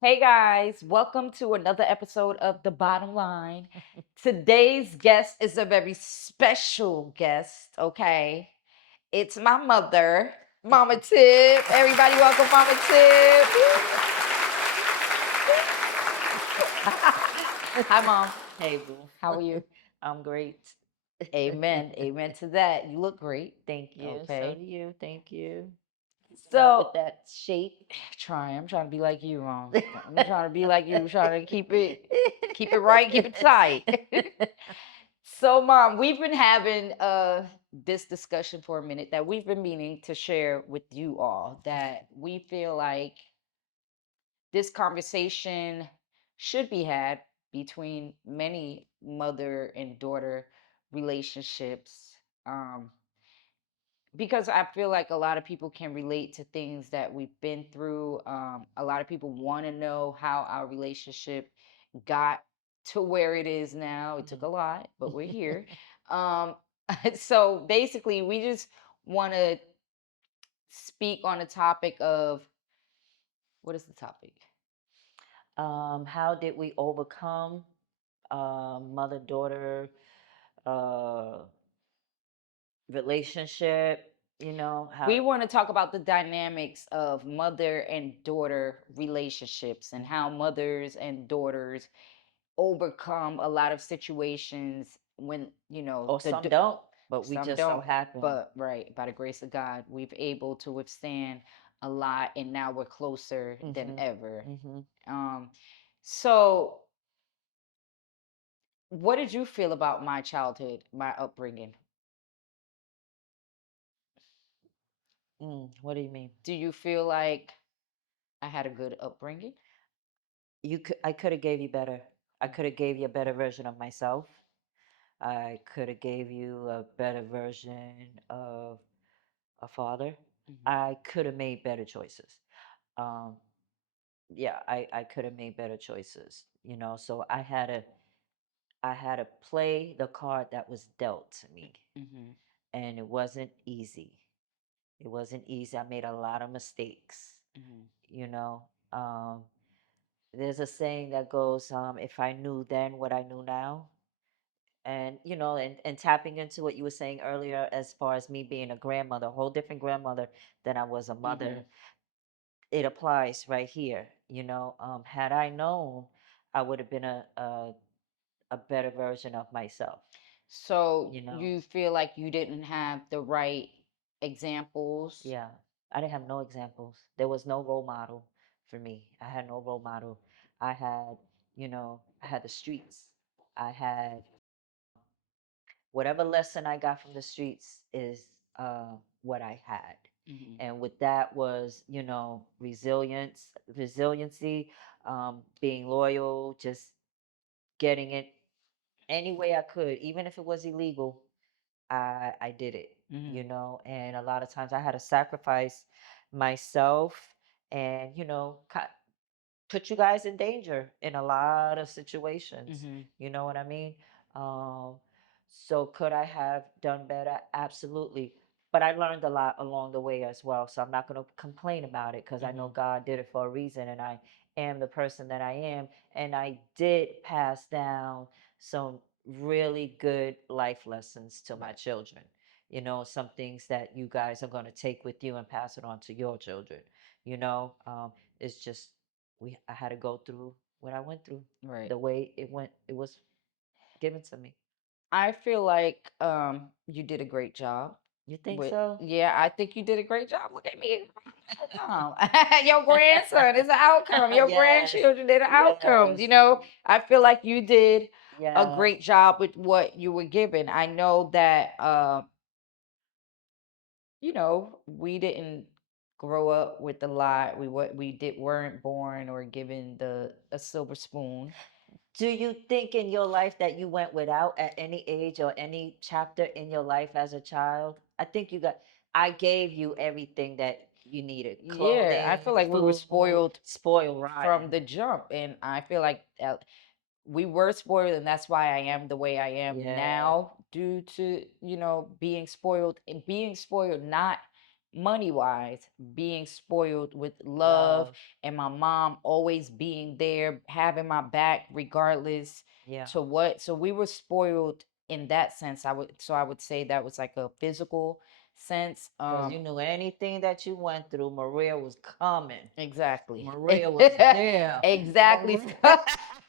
Hey guys, welcome to another episode of The Bottom Line. Today's guest is a very special guest, okay? It's my mother, Mama Tip. Everybody, welcome Mama Tip. Hi, Mom. Hey, boo. How are you? I'm great. Amen. Amen to that. You look great. Thank you. So Okay. do you. Thank you. Keeping up So, with that shape. I'm trying to be like you, Mom. I'm trying to be like you. Trying to keep it right, keep it tight. So, Mom, we've been having this discussion for a minute that we've been meaning to share with you all. That we feel like this conversation should be had between many mother and daughter relationships. Um, because I feel like a lot of people can relate to things that we've been through. A lot of people want to know how our relationship got to where it is now. It took a lot, but we're here. Um, so basically, we just want to speak on the topic of what is the topic? How did we overcome mother-daughter uh, relationship? How? We want to talk about the dynamics of mother and daughter relationships and how mothers and daughters overcome a lot of situations when Or some don't, but we some just so don't, happen. but right, by the grace of God we've able to withstand a lot, and now we're closer than Mm-hmm. ever. Mm-hmm. um so what did you feel about my childhood, my upbringing? What do you mean? Do you feel like I had a good upbringing? I could have gave you better. I could have gave you a better version of myself. I could have gave you a better version of a father. Mm-hmm. I could have made better choices. Um, yeah, I could have made better choices. So I had to play the card that was dealt to me, Mm-hmm. and it wasn't easy. It wasn't easy. I made a lot of mistakes. Mm-hmm. You know, um, there's a saying that goes, "If I knew then what I knew now," and tapping into what you were saying earlier as far as me being a grandmother, a whole different grandmother than I was a Mm-hmm. mother, it applies right here. Had I known, I would have been a better version of myself. So you know you feel like you didn't have the right examples? yeah, I didn't have no examples. There was no role model for me. I had no role model. I had the streets. I had whatever lesson I got from the streets is what I had. Mm-hmm. And with that was, resiliency, being loyal, just getting it any way I could, even if it was illegal. I did it, Mm-hmm. and a lot of times I had to sacrifice myself and, put you guys in danger in a lot of situations. Mm-hmm. You know what I mean? Um, so could I have done better? Absolutely. But I learned a lot along the way as well. So I'm not going to complain about it because I know Mm-hmm. God did it for a reason, and I am the person that I am. And I did pass down some really good life lessons to my Right. children. Some things that you guys are going to take with you and pass it on to your children. You know, it's just I had to go through what I went through, Right. the way it went. It was given to me. I feel like you did a great job You think with so? yeah, I think you did a great job. Look at me. Oh, your grandson is an outcome. Your Yes, grandchildren did an outcomes. yes, I feel like you did a yeah. great job with what you were given. I know that we didn't grow up with a lot. We weren't born or given the a silver spoon. Do you think in your life that you went without at any age or any chapter in your life as a child? I think I gave you everything that you needed: Yeah, I feel clothing, like we were food, spoiled spoiled from rotten. the jump, and I feel like we were spoiled, and that's why I am the way I am Yeah. now, due to being spoiled, and being spoiled not money wise, being spoiled with love, Love. and my mom always being there, having my back regardless Yeah. to what. So we were spoiled in that sense. I would say that was like a physical sense. Because you knew anything that you went through, Maria was coming. Exactly. Maria was there. Exactly. Maria.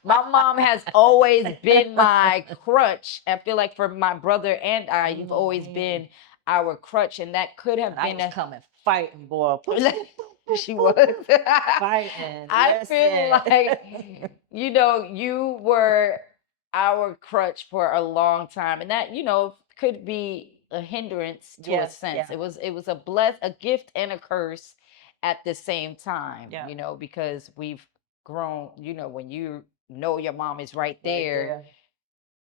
My mom has always been my crutch. I feel like for my brother and I, you've always Mhm. been our crutch, and that could And have I been was a coming fighting, boy. Boop, boop, boop, boop, she boop, was. boop. Fighting. I feel Listen. like, you were our crutch for a long time. And that, could be a hindrance to a Yes, sense. yeah, It was a gift and a curse at the same time, yeah. because we've grown, when you know your mom is right Right there there.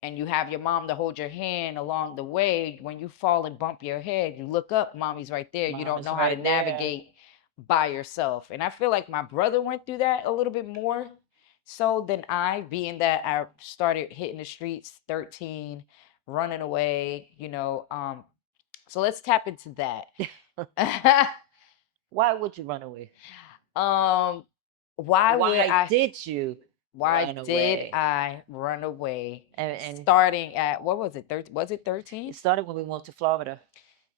and you have your mom to hold your hand along the way. When you fall and bump your head, you look up, mommy's right there. You Mom don't is know how to right there. navigate by yourself. And I feel like my brother went through that a little bit more so than I, being that I started hitting the streets 13, running away, so let's tap into that. Why would you run away? um why would Why I did you why run did away? I run away And starting at, what was it, 13? Was it it 13? started when we moved to Florida.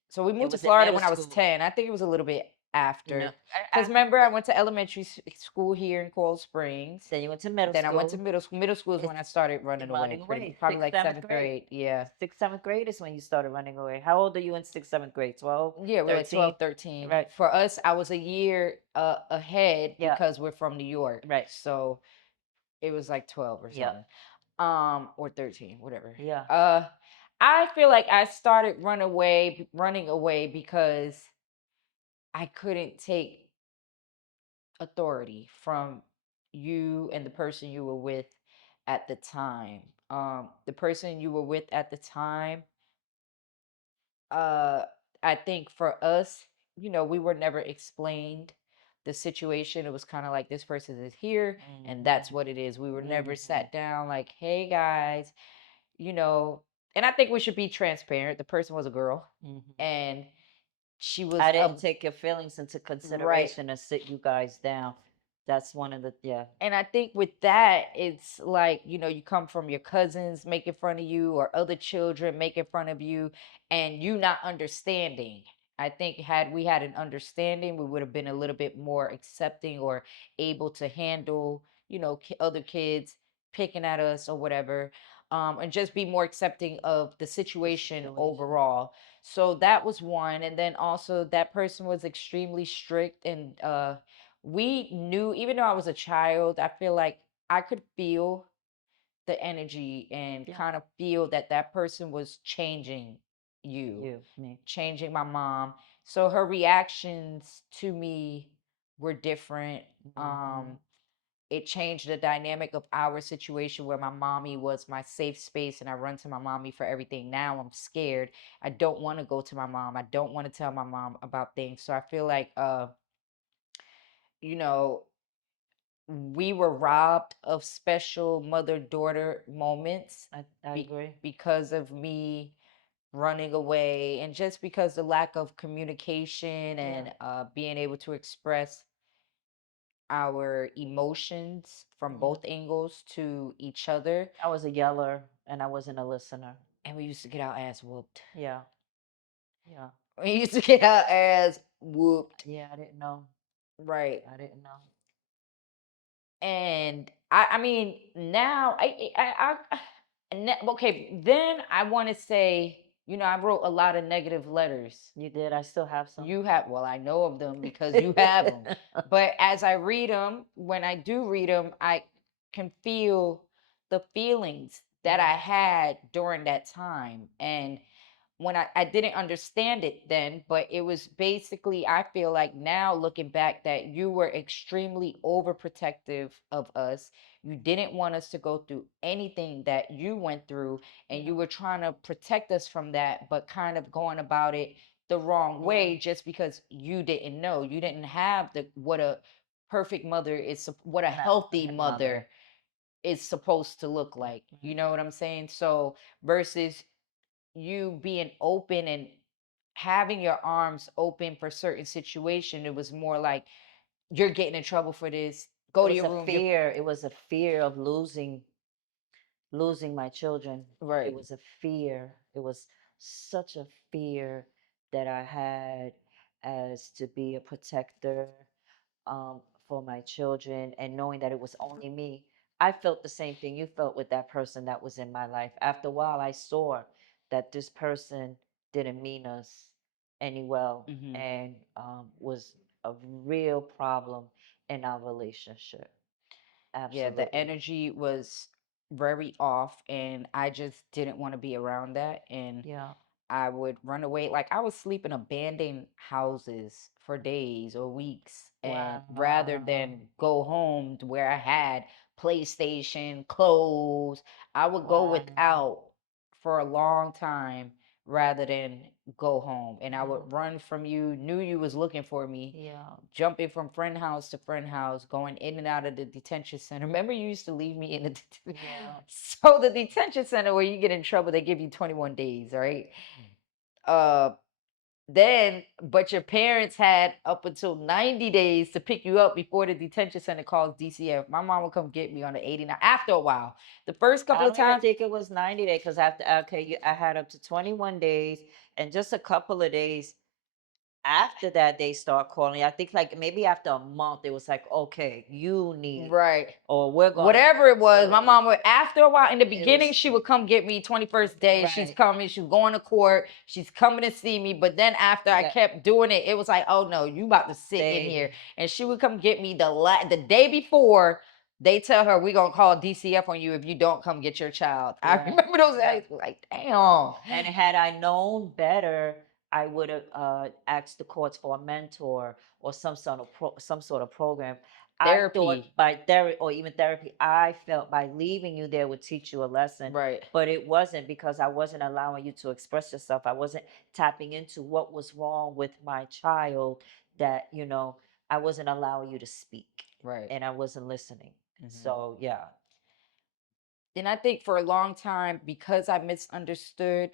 So we It moved to was in Florida middle when I was school. 10. I think it was a little bit No, after. Because I, remember, I went to elementary school here in Coral Springs. then you went to middle Then I went to school. middle school. Middle school is It's when I started running away, running away. probably Sixth, like seventh seventh grade. grade. Yeah. Sixth, seventh grade is when you started running away. How old are you in sixth, seventh grade? 12, Yeah, we're like 13? 12, 13. Right. For us, I was a year ahead Yeah. because we're from New York. Right. So it was like 12 or Yeah. something. Or 13, whatever. Yeah. Uh I feel like I started running away because I couldn't take authority from you and the person you were with at the time. The person you were with at the time, uh, I think for us, we were never explained the situation. It was kind of like, this person is here and that's what it is. We were never Mhm. sat down like, hey guys, you know, and I think we should be transparent. The person was a girl Mhm. and she was I a didn't take your feelings into right. consideration and sit you guys down. That's one of the yeah. And I think with that, it's like, you come from your cousins making fun of you or other children making fun of you and you not understanding. I think had we had an understanding, we would have been a little bit more accepting or able to handle, other kids picking at us or whatever. And just be more accepting of the The situation situation. overall. So that was one. And then also that person was extremely strict and we knew, even though I was a child, I feel like I could feel the energy and Yeah. kind of feel that that person was changing you, You, me. changing my mom. So her reactions to me were different. Mhm. It changed the dynamic of our situation where my mommy was my safe space and I run to my mommy for everything. Now I'm scared. I don't want to go to my mom. I don't want to tell my mom about things. So I feel like you know, we were robbed of special mother-daughter moments I agree. because of me running away and just because the lack of communication Yeah. and being able to express our emotions from Yeah. both angles to each other. I was a yeller and I wasn't a listener. And we used to get our ass whooped. Yeah. Yeah. We used to get our ass whooped. Yeah, I didn't know. Right. I didn't know. And I mean, now okay. Then I want to say, I wrote a lot of negative letters. You did. I still have some. You have, well, I know of them because you have them. But as I read them, when I do read them, I can feel the feelings that Yeah. I had during that time. And when I didn't understand it then, but it was basically, I feel like now looking back that you were extremely overprotective of us. You didn't want us to go through anything that you went through, and Yeah. you were trying to protect us from that, but kind of going about it the wrong Yeah. way just because you didn't know. You didn't have the what a perfect mother is, what a And healthy a mother. mother is supposed to look like. You Mhm. know what I'm saying? So versus you being open and having your arms open for certain situation. It was more like you're getting in trouble for this. It Go to was your a room. You're fear. It was a fear of losing my children. It right. was a fear. It was such a fear that I had as to be a protector um, for my children and knowing that it was only me. I felt the same thing you felt with that person that was in my life. After a while, I saw that this person didn't mean us any well Hmm. and was a real problem in our relationship. Yeah, the Absolutely. energy was very off, and I just didn't want to be around that. And Yeah. I would run away. Like I would sleep in abandoned houses for days or weeks. And rather Wow. than go home to where I had PlayStation, clothes, I would go Wow. without for a long time rather than go home. And I would Yeah. run from you, knew you was looking for me, Yeah. jumping from friend house to friend house, going in and out of the detention center. Remember, you used to leave me in the Yeah. so the detention center where you get in trouble, they give you 21 days, right? Uh, then, but your parents had up until 90 days to pick you up before the detention center calls DCF. My mom would come get me on the 89 after a while. The first couple I of don't even times, think it was 90 days because after, okay, I had up to 21 days and just a couple of days after that, they start calling. I think like maybe after a month, it was like, okay, you need, right. or we're going to, Whatever it was, my mom would, after a while, in the it beginning, was she would come get me 21st day. She's right. coming, she's going to court, she's coming to see me. But then after I That kept doing it, it was like, oh no, you about to sit in here. they, And she would come get me the day before. They tell her we gonna call DCF on you if you don't come get your child. I right. remember those days, like, damn. And had I known better, I would have asked the courts for a mentor or some sort of program. I thought Therapy. by therapy or even therapy, I felt by leaving you there would teach you a lesson, Right, but it wasn't because I wasn't allowing you to express yourself. I wasn't tapping into what was wrong with my child that, I wasn't allowing you to speak right. and I wasn't listening. Hmm. So, yeah. And I think for a long time, because I misunderstood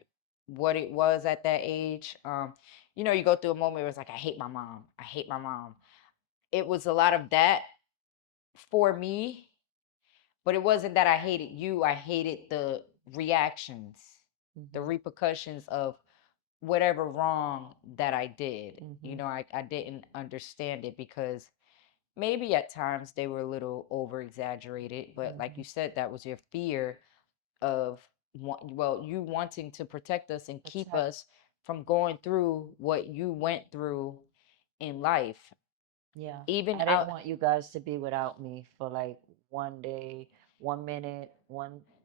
what it was at that age, you go through a moment where it's like, I hate my mom. I hate my mom. It was a lot of that for me, but it wasn't that I hated you. I hated the reactions, the Hmm. repercussions of whatever wrong that I did. Hmm. I didn't understand it because maybe at times they were a little over exaggerated, but like you Hmm. said, that was your fear of you wanting to protect us and keep Protect. us from going through what you went through in life. Yeah. Even I didn't out want you guys to be without me for like one day, 1 minute,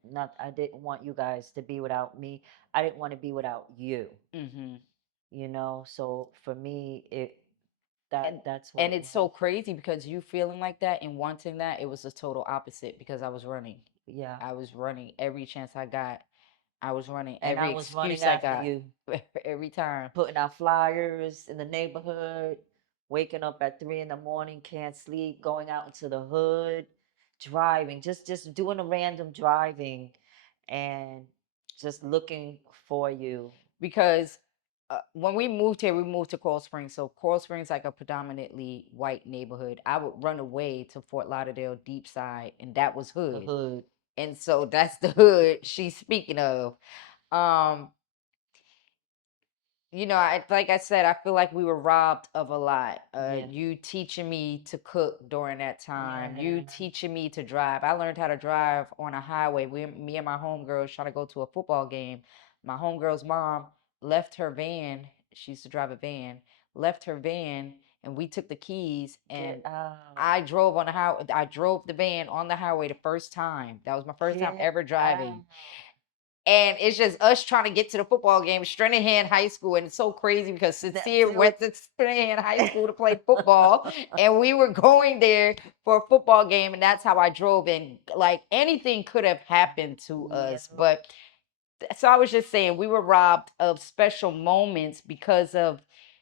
not I didn't want you guys to be without me. I didn't want to be without you, hmm So for me and that's what and it it's so was. crazy because you feeling like that and wanting that, it was the total opposite because I was running. Yeah. I was running every chance I got. I was running And I every was running excuse I after got you, every time. putting out flyers in the neighborhood, waking up at 3 in the morning, can't sleep, going out into the hood, driving, just doing a random driving and just looking for you. Because when we moved here, we moved to Coral Springs. So Coral Springs like a predominantly white neighborhood. I would run away to Fort Lauderdale Deep Side, and that was The hood. hood. And so that's the hood she's speaking of. Um, like I said, I feel like we were robbed of a lot. Yeah. You teaching me to cook during that time. You Yeah. teaching me to drive. I learned how to drive on a highway. Me and my homegirls trying to go to a football game. My homegirl's mom left her van. She used to drive a van. Left her van, and we took the keys. Get And out. I drove on the highway. I drove the van on the highway the first time. That was my first time Get ever out. driving, and it's just us trying to get to the football game, Stranahan High School. And it's so crazy because That's Sincere it. went to Stranahan High School to play football, and we were going there for a football game, and that's how I drove. And like anything could have happened to Yeah. us, but so I was just saying we were robbed of special moments because of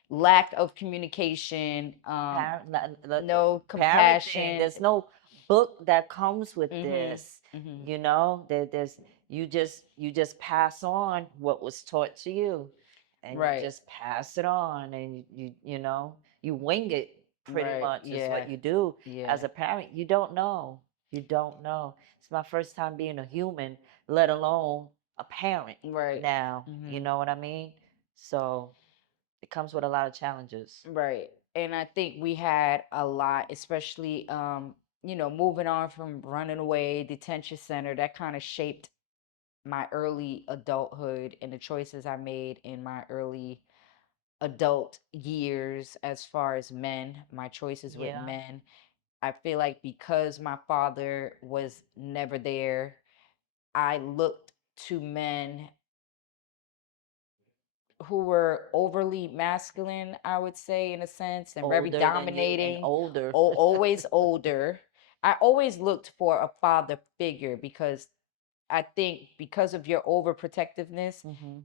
lack of communication, no Parenting. compassion. There's no book that comes with Hmm. this. Hmm. There's you just pass on what was taught to you. and you Right. just pass it on, and you wing it pretty Right. much is Yeah. what you do as Yeah. a parent. You don't know. You don't know. It's my first time being a human, let alone a parent Right. now. You Hmm. know what I mean? So it comes with a lot of challenges. Right. And I think we had a lot, especially moving on from running away, detention center, that kind of shaped my early adulthood and the choices I made in my early adult years as far as men, my choices with Yeah. men. I feel like because my father was never there, I looked to men who were overly masculine, I would say, in a sense, and very Older than you and dominating, older. always older. I always looked for a father figure because I think because of your overprotectiveness, Hmm.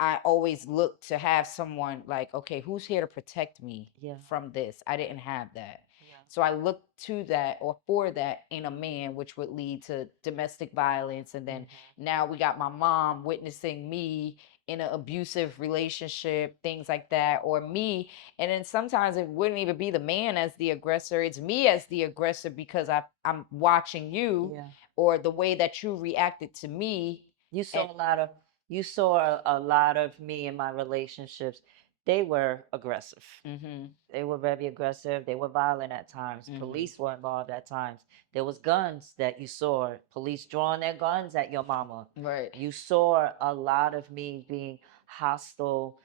I always look to have someone like, okay, who's here to protect me Yeah. from this? I didn't have that. Yeah. So I looked to that or for that in a man, which would lead to domestic violence. And then Hmm. now we got my mom witnessing me in an abusive relationship, things like that, or me. And then sometimes it wouldn't even be the man as the aggressor, it's me as the aggressor because I'm watching you Yeah. or the way that you reacted to me. You And saw a lot of you saw a lot of me in my relationships. They were aggressive. mm-hmm, They were very aggressive. They were violent at times. mm-hmm, Police were involved at times. There was guns that you saw. Police drawing their guns at your mama. right. You saw a lot of me being hostile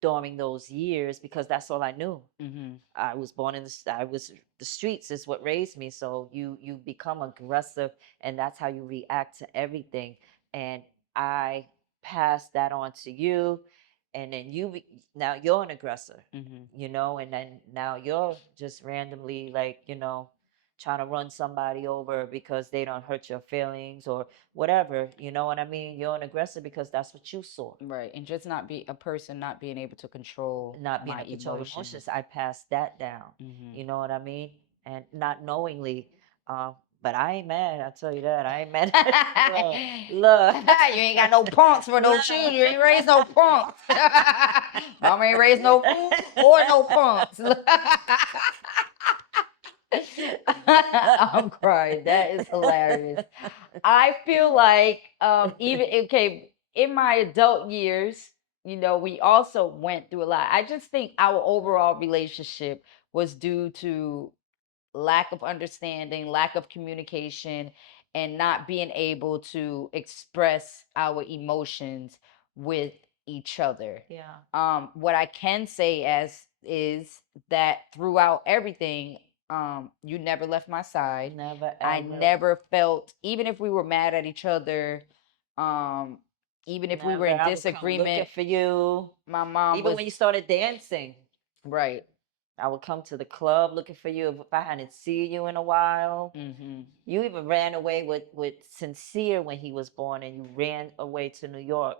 during those years because that's all I knew. Mm-hmm. I was born in I was the streets is what raised me. So you become aggressive, and that's how you react to everything. And I passed that on to you, and then now you're an aggressor, Mm-hmm. and then now you're just randomly like trying to run somebody over because they don't hurt your feelings or whatever. You know what I mean? You're an aggressor because that's what you saw. Right. And just not be a person not being able to control Not being my able to control emotions. emotions, I passed that down. Mm-hmm. You know what I mean? And not knowingly, um, but I ain't mad. I tell you that I ain't mad. Look, look, You ain't got no punks for no look. children. You ain't raised no punks. Mama ain't raised no fool or no punks. I'm crying. That is hilarious. I feel like even okay, in my adult years, we also went through a lot. I just think our overall relationship was due to lack of understanding, lack of communication, and not being able to express our emotions with each other. Yeah, What I can say as is that throughout everything, you never left my side. never I ever, never felt, even if we were mad at each other, um, even if we were never. in I would come looking disagreement, for you. my mom Even was when you started dancing, right. I would come to the club looking for you if I hadn't seen you in a while. Hmm. You even ran away with Sincere when he was born, and you ran away to New York.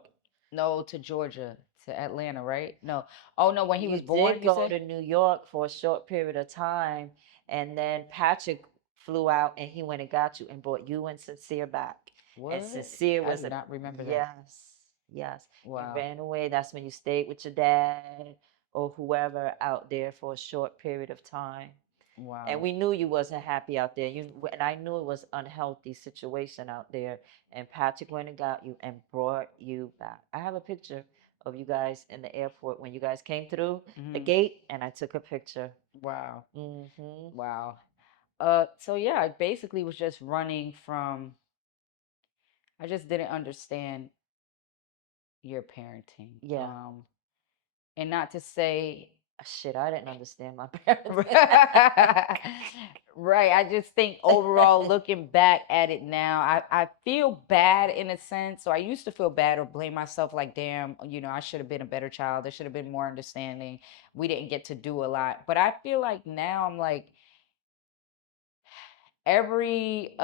No, to Georgia, to Atlanta, right? No. Oh no, when he You was born, did you go said? to New York for a short period of time, and then Patrick flew out and he went and got you and brought you and Sincere back. And What? Sincere I was do a not remember that. yes, yes. You Wow. ran away. That's when you stayed with your dad or whoever out there for a short period of time. And Wow. we knew you wasn't happy out there. And I knew it was unhealthy situation out there. And Patrick went and got you and brought you back. I have a picture of you guys in the airport when you guys came through the Hmm. gate, and I took a picture. Wow. Hmm. Wow. So yeah, I basically was just running from I just didn't understand your parenting. Yeah. And not to say Shit, I didn't understand my parents. right. I just think overall, looking back at it now, I feel bad in a sense. So I used to feel bad or blame myself like, damn, I should have been a better child. There should have been more understanding. We didn't get to do a lot. But I feel like now I'm like, every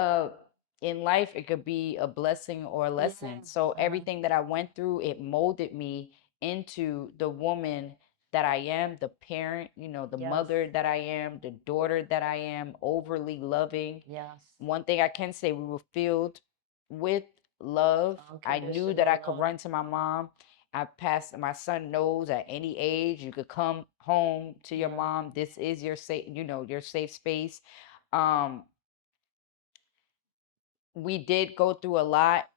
in life it could be a blessing or a lesson. Yeah. So everything that I went through, it molded me into the woman that I am, the parent, the Yes. mother that I am, the daughter that I am, overly loving. Yes. One thing I can say, we were filled with love. I knew that I Unconditional could love. run to my mom. I passed my son knows at any age you could come home to your Yeah. mom. This is your safe, your safe space. Um, we did go through a lot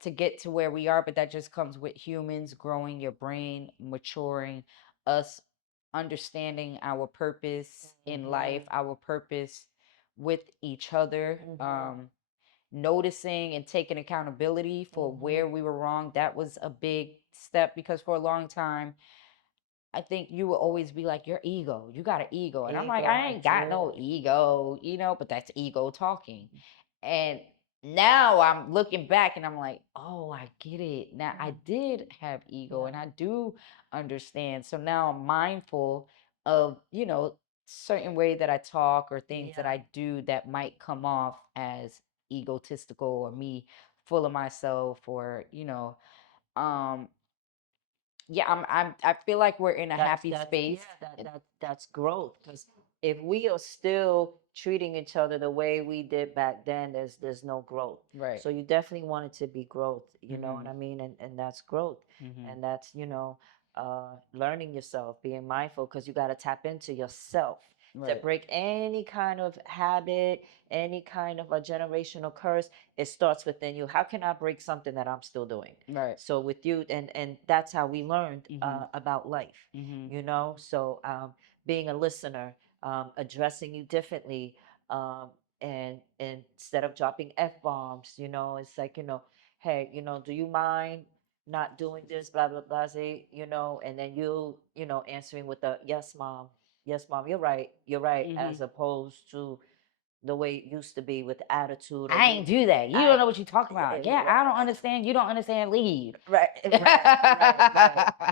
to get to where we are, but that just comes with humans growing, your brain maturing, us understanding our purpose in life, Mhm. our purpose with each other. Mhm. Noticing and taking accountability for where Mhm. we were wrong. That was a big step because for a long time, I think you will always be like, your ego, you got an ego. And I'm like, Ego, I I ain't got no do. ego, but that's ego talking. And now I'm looking back and I'm like, oh, I get it. Now I Mm. did have ego Yeah. and I do understand. So now I'm mindful of, certain way that I talk or things that Yeah. I do that might come off as egotistical or me full of myself or, um yeah, I feel like we're in a happy That's yeah, space. that's growth. Because if we are still treating each other the way we did back then, there's no growth. Right. So you definitely want it to be growth, you know what Mhm. I mean? And that's growth. Mhm. And that's, learning yourself, being mindful, because you got to tap into yourself to Right. break any kind of habit, any kind of a generational curse. It starts within you. How can I break something that I'm still doing? Right. So with you, and that's how we learned Mhm. about life, Mhm. so being a listener, addressing you differently, um, and instead of dropping f-bombs, it's like, hey, do you mind not doing this, blah blah blah, say, and then answering with a yes mom, yes mom, you're right, Mhm. as opposed to the way it used to be with attitude, or I you ain't do that. You don't I know what you're talking about. Yeah, I don't understand. You don't understand. Leave. right, right.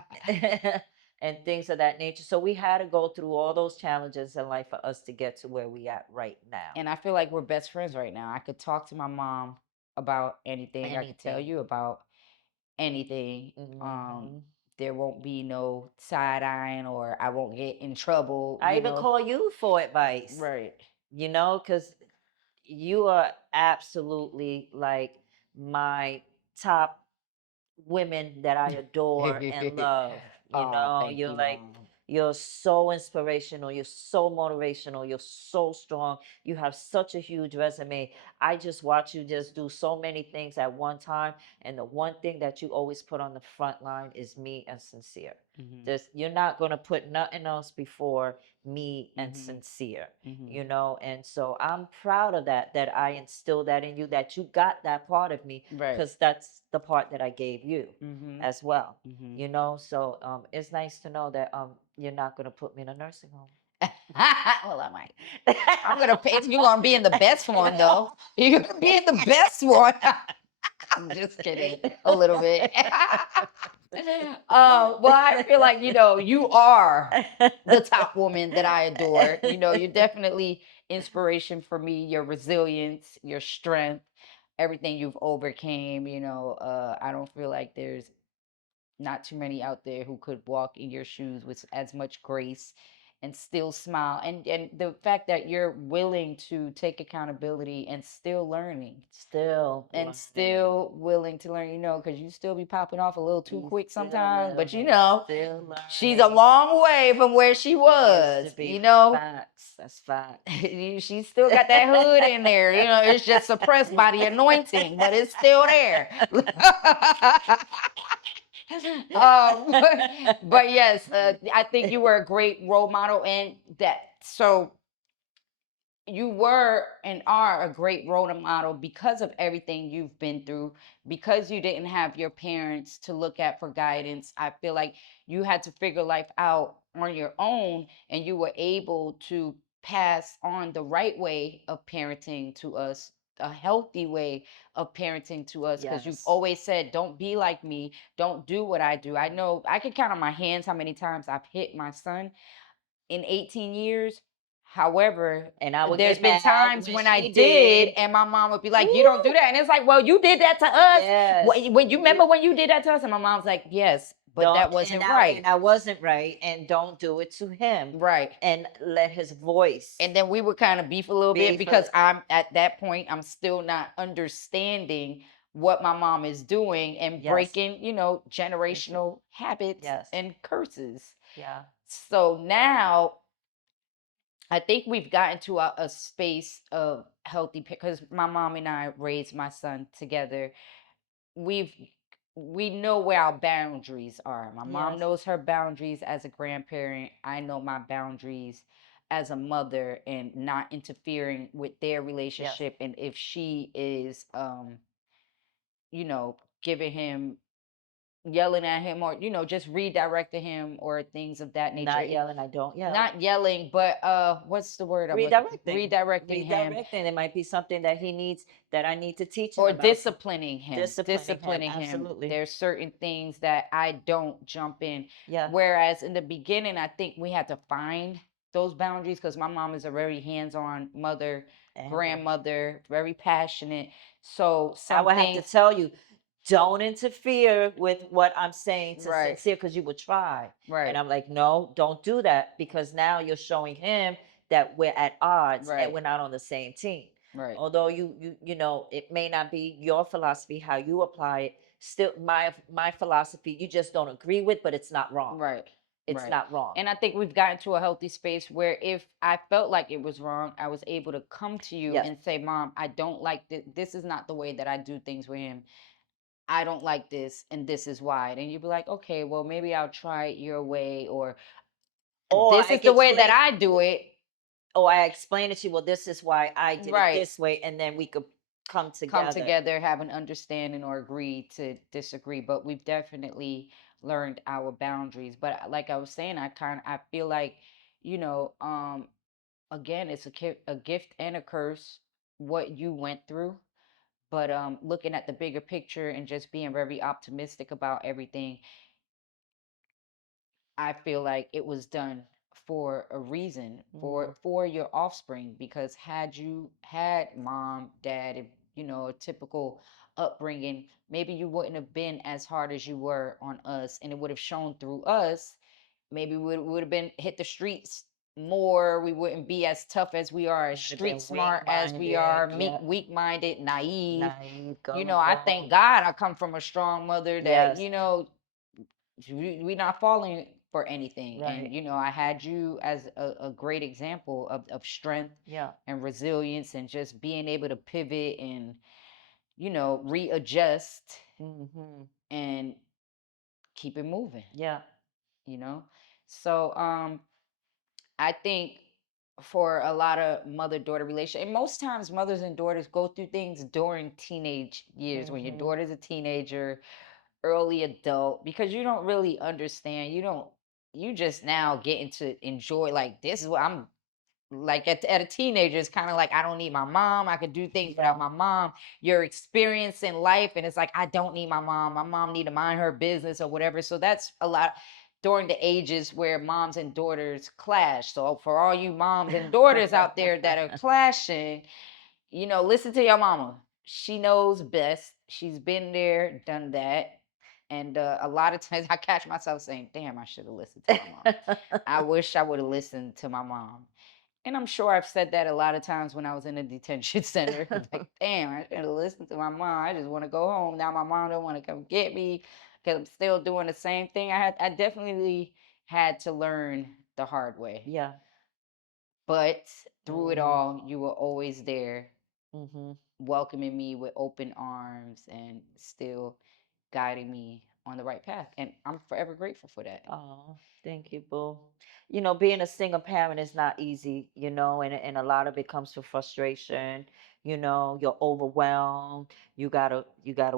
And things of that nature. So we had to go through all those challenges in life for us to get to where we at right now. And I feel like we're best friends right now. I could talk to my mom about anything. I could tell Anything. you about anything. Hmm. There won't be no side eyeing or I won't get in trouble, I even call you for advice, Right. because you are absolutely like my top women that I adore and love. Oh, thank You're you, like, mom. you're so inspirational, you're so motivational, you're so strong. You have such a huge resume. I just watch you just do so many things at one time. And the one thing that you always put on the front line is me and sincere. Mhm. Just, you're not going to put nothing else before me and Mhm. sincere. Mhm. And so I'm proud of that I instilled that in you, that you got that part of me, Right. because that's the part that I gave you Mhm. as well. Mhm. So it's nice to know that you're not going to put me in a nursing home. Well, I might. I'm gonna pay. You're gonna be in the best one, though. You're gonna be in the best one. I'm just kidding, a little bit. Well, I feel like you are the top woman that I adore. You're definitely inspiration for me. Your resilience, your strength, everything you've overcame. I don't feel like there's not too many out there who could walk in your shoes with as much grace and still smile. And the fact that you're willing to take accountability and still learning Still and learning. still willing to learn, because you still be popping off a little too You quick still sometimes, but learning. Still she's a learning. long way from where she Used to was, be facts. That's facts. She's still got that hood in there, it's just suppressed by the anointing, but it's still there. But yes, I think you were a great role model, and that so you were and are a great role model because of everything you've been through, because you didn't have your parents to look at for guidance. I feel like you had to figure life out on your own, and you were able to pass on the right way of parenting to us, a healthy way of parenting to us, because you've Yes. always said, don't be like me, don't do what I do. I Mhm. know I can count on my hands how many times I've hit my son in 18 years. However, And I would there's get been mad times when when I she did, did. and my mom would be like, "You don't do Woo! that," and it's like, "Well, you did that to us. Yes. When you remember when you did that to us?" And my mom's like, "Yes, but Don't that and wasn't I right." and I wasn't right, and don't do it to him, Right. and let his voice And then we would kind of beef a little bit be for because I'm at that point, I'm still not understanding what my mom is doing and Yes. breaking, Into generational habits yes. and curses. Yeah. So now I think we've gotten to a space of healthy because my mom and I raised my son together. we've we know where our boundaries are. My mom Yes. knows her boundaries as a grandparent. I know my boundaries as a mother and not interfering with their Yes. relationship. And if she is giving him, yelling at him, or just redirecting him or things of that nature. Not yelling. I don't yell. Not yelling, but what's the word I'm looking for? Redirecting. Redirecting him Redirecting. It might be something that he needs that I need to teach him or about. disciplining him. Disciplining him. Disciplining him. Absolutely. There's certain things that I don't jump in. Yeah. Whereas in the beginning, I think we had to find those boundaries because my mom is a very hands-on mother, And grandmother, very passionate. So I some would have to things, tell you, don't interfere with what I'm saying to right, Sincere because you would try. And right, I'm like, no, don't do that because now you're showing him that we're at odds and right, we're not on the same team. right, Although it may not be your philosophy how you apply it. Still, my philosophy you just don't agree with, but it's not wrong. right, It's right. not wrong. And I think we've gotten to a healthy space where if I felt like it was wrong, I was able to come to you Yes. and say, Mom, I don't like this. This is not the way that I do things with him. I don't like this, and this is why. And you'd be like, okay, well, maybe I'll try it your way, or Or this I is can the way that explain. I do it. Oh, I explained it to you. Well, this is why I did it Right. this way, and then we could come Come together. together, have an understanding, or agree to disagree. But we've definitely learned our boundaries. But like I was saying, I feel like, you know, um, again, it's a gift and a curse what you went through. But looking at the bigger picture and just being very optimistic about everything, I feel like it was done for a reason, Mm-hmm. for your offspring, because had you had mom, dad, a typical upbringing, maybe you wouldn't have been as hard as you were on us, and it would have shown through us. Maybe we would have been hit the streets more. We wouldn't be as tough as we are, as Might have street been smart as we are, weak-minded. Yeah. weak minded, naive. Naive, gung I thank ho. God I come from a strong mother that, Yes. we not falling for anything. And Right. I had you as a great example of strength Yeah. and resilience and just being able to pivot and readjust Mm-hmm. and keep it moving. Yeah. you know so I think for a lot of mother daughter relation, and most times mothers and daughters go through things during teenage years, when your Mm-hmm. daughter's a teenager, early adult, because you don't really understand. You just now getting to enjoy, like, this is what I'm like. At a teenager, it's kind of like, I don't need my mom, I could do things Yeah. without my mom. You're experiencing life and it's like, I don't need my mom need to mind her business or whatever. So that's a lot during the ages where moms and daughters clash. So for all you moms and daughters out there that are clashing, listen to your mama. She knows best. She's been there, done that. And a lot of times I catch myself saying, damn, I should have listened to my mom. I wish I would have listened to my mom. And I'm sure I've said that a lot of times when I was in a detention center. Like, damn, I should have listened to my mom. I just want to go home. Now my mom don't want to come get me because I'm still doing the same thing. I definitely had to learn the hard way. Yeah. But through it Mm-hmm. all, you were always there, Mm-hmm. welcoming me with open arms and still guiding me on the right path. And I'm forever grateful for that. Oh, thank you, Boo. Being a single parent is not easy, and a lot of it comes from frustration. You're overwhelmed. You gotta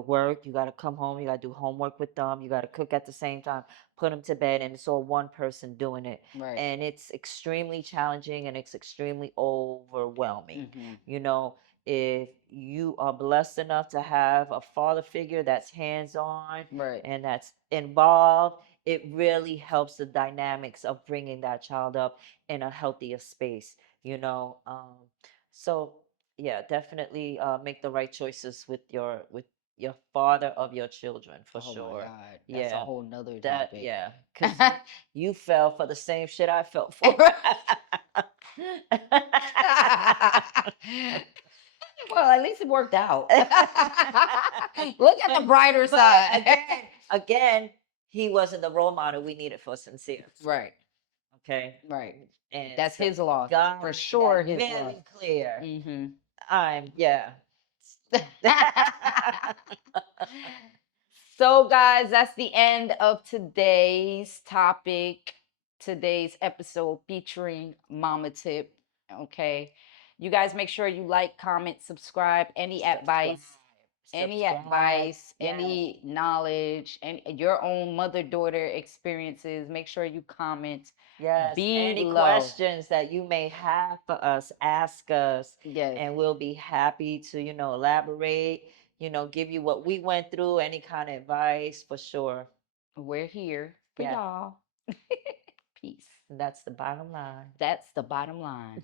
work. You gotta come home. You gotta do homework with them. You gotta cook at the same time, put them to bed, and it's all one person doing it. Right. And it's extremely challenging and it's extremely overwhelming. Mm-hmm. You know, if you are blessed enough to have a father figure that's hands-on Right. and that's involved, it really helps the dynamics of bringing that child up in a healthier space, you know. So yeah, definitely make the right choices with your father of your children for Oh my sure. God. That's a Yeah, whole nother that topic. yeah, because you fell for the same shit I fell for. Well, at least it worked out. Look at the brighter But side. again, he wasn't the role model we needed for sincere. Right, Okay. right. And That's so his loss. God For made sure, that his loss. very clear. Hmm. Yeah. So, guys, that's the end of today's topic, today's episode featuring Mama Tip. Okay. You guys make sure you like, comment, subscribe. Any Subscribe. advice, any Subscribe. advice, Yes. any knowledge, and your own mother daughter experiences, make sure you comment Yes. Any below. questions that you may have for us, ask us, Yes, and we'll be happy to, elaborate, give you what we went through, any kind of advice for sure. we're here for Yeah. y'all. Peace. That's the bottom line. That's the bottom line.